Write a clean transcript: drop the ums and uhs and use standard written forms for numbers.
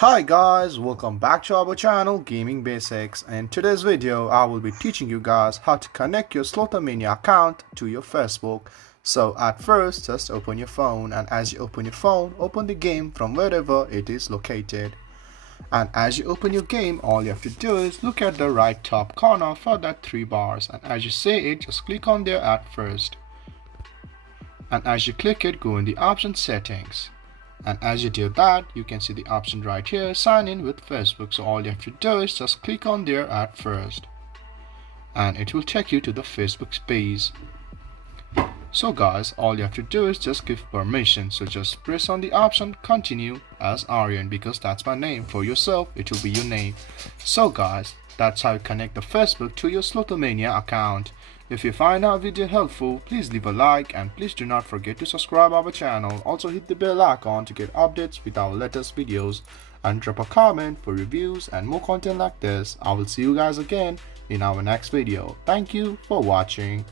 Hi guys, welcome back to our channel Gaming Basics. In today's video I will be teaching you guys how to connect your Slotomania account to your Facebook. So at first just open your phone, and as you open your phone, open the game from wherever it is located. And as you open your game, all you have to do is look at the right top corner for that three bars, and as you see it, just click on there at first. And as you click it, go in the option settings. And as you do that, you can see the option right here, sign in with Facebook. So all you have to do is just click on there at first, and it will take you to the Facebook page. So guys, all you have to do is just give permission. So just press on the option continue as Aryan, because that's my name. For yourself, it will be your name. So guys, that's how you connect the Facebook to your Slotomania account. If you find our video helpful, please leave a like, and please do not forget to subscribe our channel. Also hit the bell icon to get updates with our latest videos, and drop a comment for reviews and more content like this. I will see you guys again in our next video. Thank you for watching.